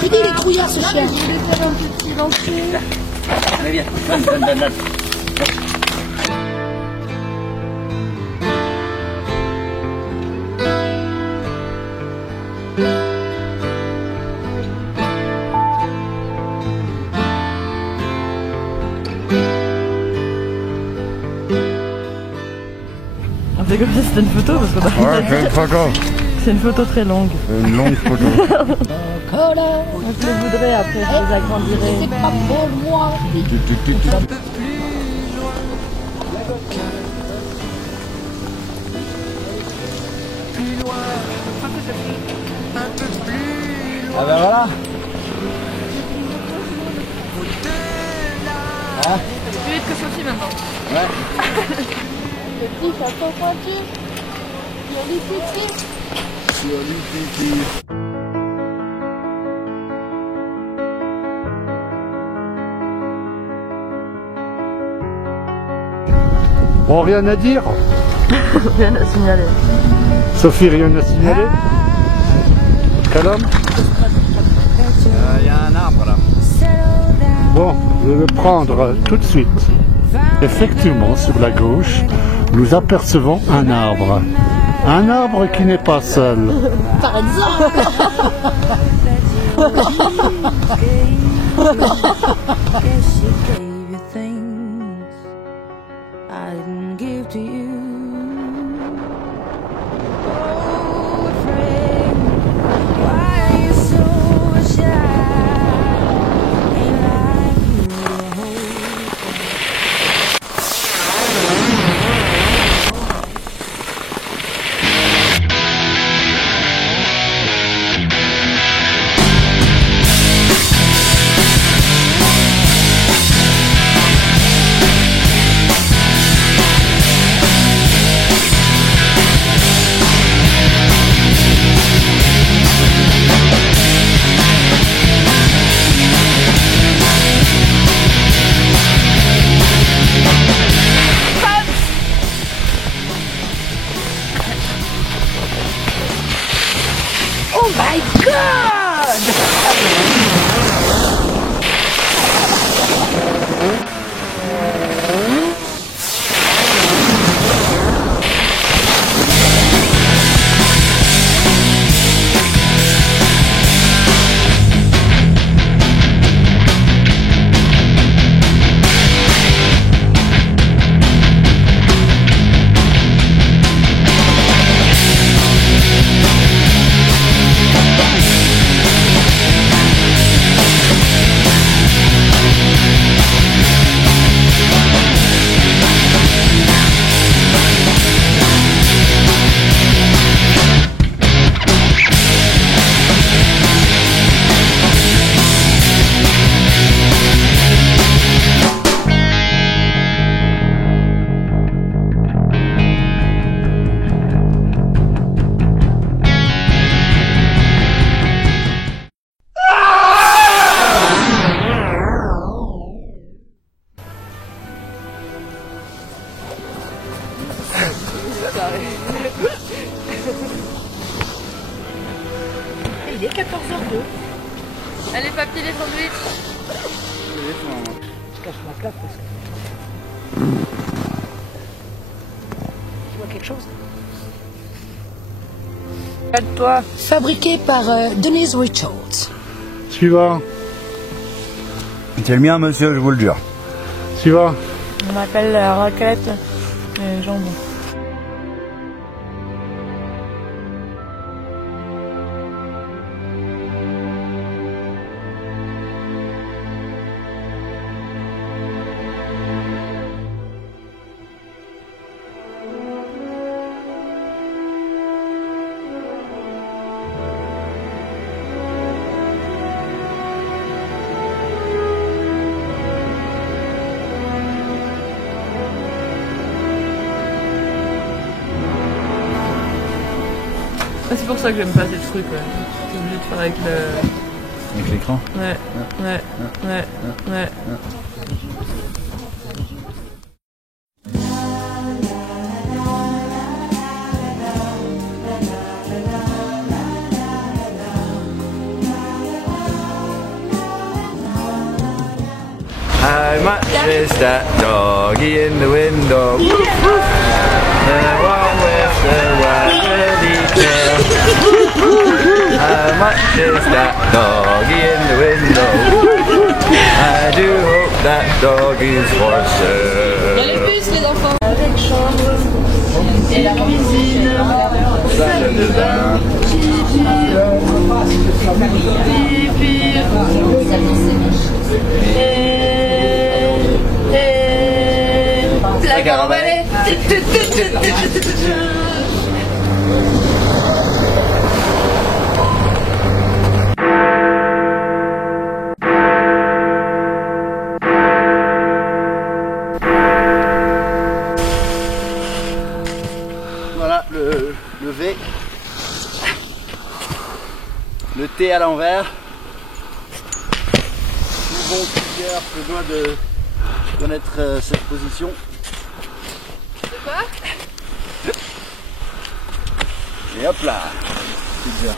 J'ai dit, il est trouillard ce chien. Je voulais faire un petit lancer. Allez, viens, donne. On fait comme si c'était une photo parce qu'on a Ouais, c'est une photo. C'est une photo très longue. Une longue photo. On te le voudrait après, je les agrandirai. C'est pas pour moi. Ah ben voilà. Plus vite que Sophie maintenant. Ouais. Petit chapeau pointu. Joli petit. Bon, rien à dire. Rien à signaler. Sophie, rien à signaler. Calum. Il y a un arbre là. Bon, je vais prendre tout de suite. Effectivement, sur la gauche, nous apercevons un arbre. Un arbre qui n'est pas seul. Par exemple. Oh my God! Il est 14h02. Allez, papier, les sandwichs. Je cache ma claque parce que... Tu vois quelque chose? Regarde-toi. Fabriqué par Denise Richards. Suivant. C'est le mien, monsieur, je vous le jure. Suivant. On m'appelle la raclette et jambon. C'est pour ça que j'aime pas ces trucs, ouais. T'es obligé de faire avec le... Avec l'écran. Ouais, ouais. chase that doggy in the window. Woof, woof. The one with the waggly tail. I might chase that doggy in the window. I do hope that doggy's for sale. Il y a les puces, les enfants. Avec chambre et la cuisine. Salle de bain. Placard emballé. Voilà le V. Le T à l'envers. Tout bon skieur se doit de connaître cette position. C'est quoi? Et hop là, c'est bien.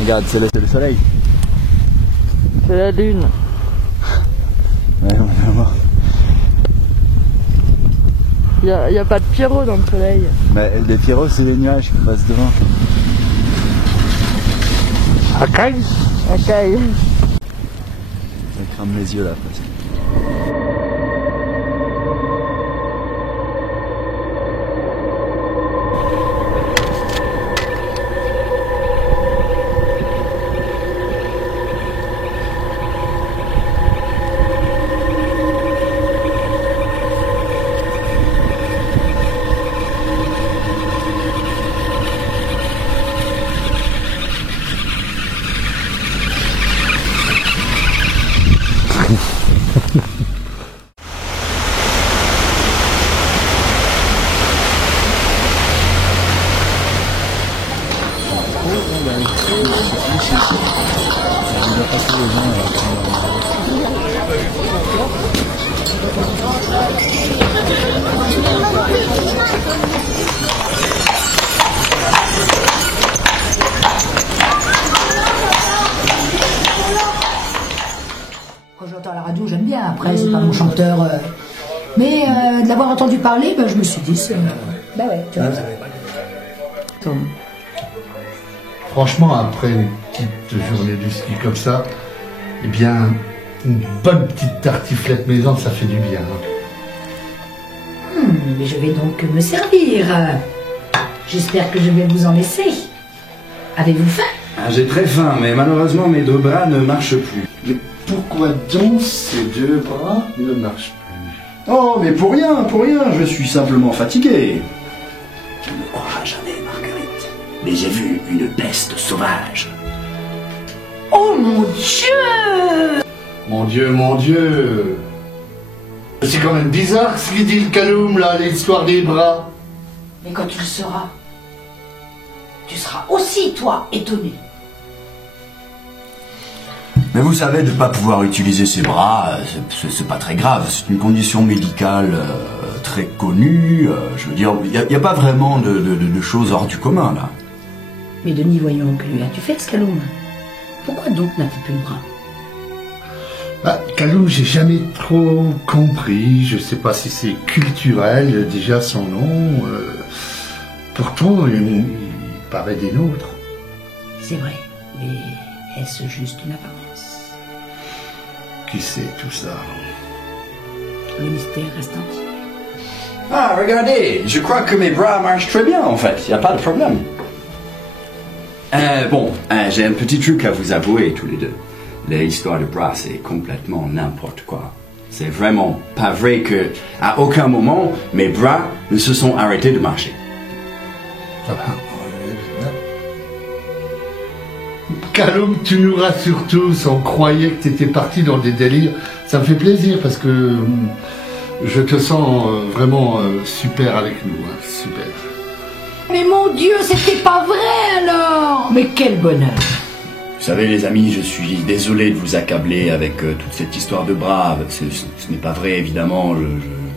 Regarde, c'est le soleil. C'est la lune. Ouais, vraiment. Il y a pas de pyro dans le soleil. Mais les pyros, c'est les nuages qui passent devant. Ok. Ok. Ça crame les yeux là, presque. Quand j'entends la radio, j'aime bien. Après, c'est pas mon chanteur. Mais de l'avoir entendu parler, ben, je me suis dit, c'est. Ben ouais, tu vois. Franchement, après une petite journée du ski comme ça, eh bien, une bonne petite tartiflette maison, ça fait du bien. Mais je vais donc me servir. J'espère que je vais vous en laisser. Avez-vous faim? Ah, j'ai très faim, mais malheureusement mes deux bras ne marchent plus. Mais pourquoi donc ces deux bras ne marchent plus? Oh, mais pour rien, je suis simplement fatigué. Tu ne croiras jamais, Marguerite, mais j'ai vu une peste sauvage. Oh mon Dieu! Mon Dieu. C'est quand même bizarre ce qu'il dit le Kaloum, là, l'histoire des bras. Mais quand tu le sauras, tu seras aussi, toi, étonné. Mais vous savez, de ne pas pouvoir utiliser ses bras, c'est pas très grave. C'est une condition médicale très connue. Je veux dire, il n'y a pas vraiment de choses hors du commun, là. Mais Denis, voyons, que lui as-tu fait, ce Kaloum? Pourquoi donc n'a-t-il plus de bras? Kaloum, j'ai jamais trop compris. Je sais pas si c'est culturel, déjà son nom. Pourtant, il paraît des nôtres. C'est vrai, mais est-ce juste une apparence? Qui sait tout ça? Le mystère reste entier. Ah, regardez, je crois que mes bras marchent très bien, en fait. Il n'y a pas de problème. J'ai un petit truc à vous avouer, tous les deux. L'histoire de bras, c'est complètement n'importe quoi. C'est vraiment pas vrai que, à aucun moment, mes bras ne se sont arrêtés de marcher. Kaloum, tu nous rassures tous. On croyait que tu étais parti dans des délires. Ça me fait plaisir parce que je te sens vraiment super avec nous. Hein, super. Mais mon Dieu, c'était pas vrai alors! Mais quel bonheur! Vous savez, les amis, je suis désolé de vous accabler avec toute cette histoire de bras. Ce n'est pas vrai, évidemment.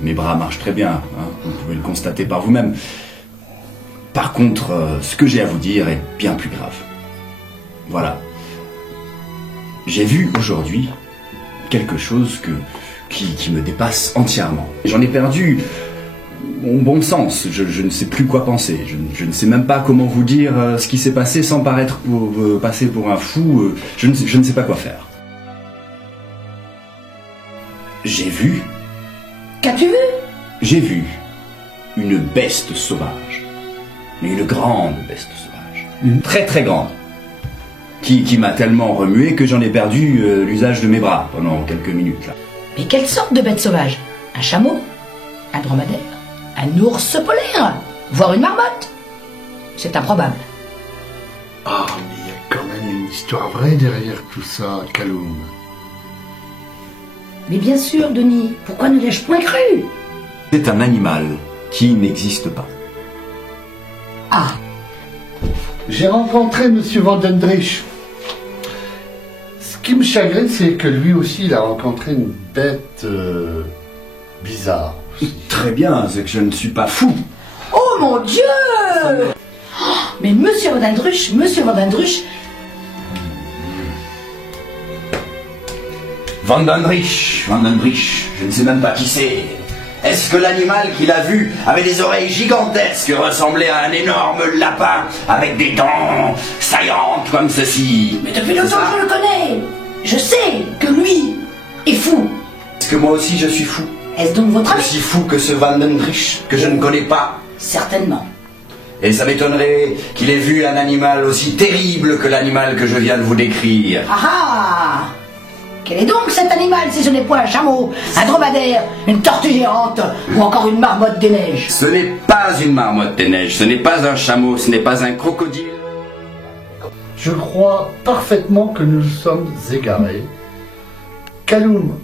Mes bras marchent très bien. Hein, vous pouvez le constater par vous-même. Par contre, ce que j'ai à vous dire est bien plus grave. Voilà. J'ai vu aujourd'hui quelque chose qui me dépasse entièrement. J'en ai perdu mon bon sens. Je ne sais plus quoi penser. Je ne sais même pas comment vous dire ce qui s'est passé sans passer pour un fou. Je ne sais pas quoi faire. J'ai vu... Qu'as-tu vu? J'ai vu une bête sauvage. Mais une grande bête sauvage. Une très très grande. Qui m'a tellement remué que j'en ai perdu l'usage de mes bras pendant quelques minutes. Là. Mais quelle sorte de bête sauvage? Un chameau? Un dromadaire? Un ours polaire? Voire une marmotte? C'est improbable. Ah, mais il y a quand même une histoire vraie derrière tout ça, Kaloum. Mais bien sûr, Denis, pourquoi ne l'ai-je point cru? C'est un animal qui n'existe pas. Ah! J'ai rencontré Monsieur Vandendrich. Ce qui me chagrine, c'est que lui aussi, il a rencontré une bête bizarre. Très bien, c'est que je ne suis pas fou. Oh mon Dieu! Oh, mais Monsieur Vandendrich, Vandendrich, je ne sais même pas qui c'est. Est-ce que l'animal qu'il a vu avait des oreilles gigantesques, ressemblait à un énorme lapin avec des dents saillantes comme ceci? Mais depuis longtemps que je le connais, je sais que lui est fou. Est-ce que moi aussi je suis fou? Est-ce donc votre ami? Aussi fou que ce Vandendrich que je ne connais pas? Certainement. Et ça m'étonnerait qu'il ait vu un animal aussi terrible que l'animal que je viens de vous décrire. Ah ah! Quel est donc cet animal si ce n'est point un chameau, un dromadaire, une tortue géante ou encore une marmotte des neiges? Ce n'est pas une marmotte des neiges, ce n'est pas un chameau, ce n'est pas un crocodile. Je crois parfaitement que nous sommes égarés. Kaloum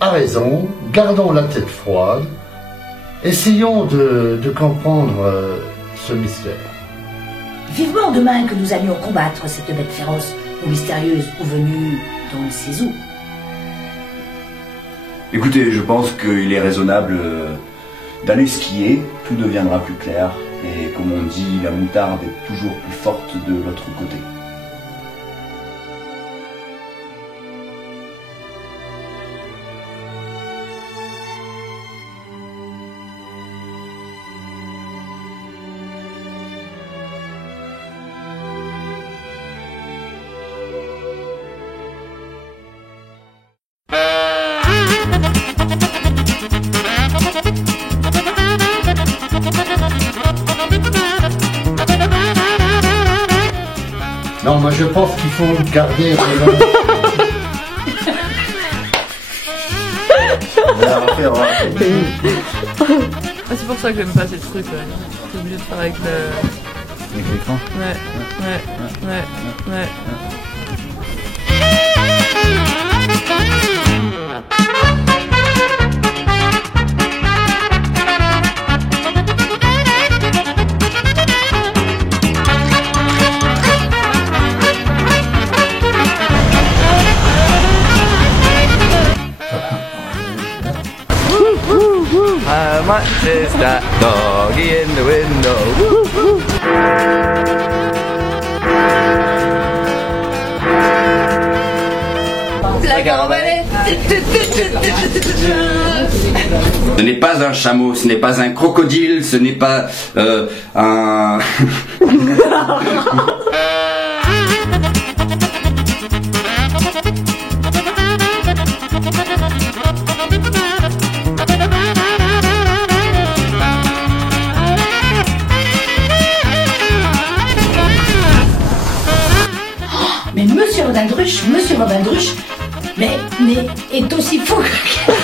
a raison, gardons la tête froide, essayons de comprendre ce mystère. Vivement demain que nous allions combattre cette bête féroce ou mystérieuse ou venue d'on ne sait où. Écoutez, je pense qu'il est raisonnable d'aller skier, tout deviendra plus clair, et comme on dit, la moutarde est toujours plus forte de l'autre côté. Non, moi je pense qu'il faut garder... Ah, c'est pour ça que j'aime pas ces trucs. Ouais. T'es obligé de faire avec le... Avec l'écran. Ouais. How much is that doggy in the window? Woo, woo. La caravane. Ce n'est pas un chameau, ce n'est pas un crocodile, ce n'est pas un... Mais Monsieur Vandendruche, est aussi fou que...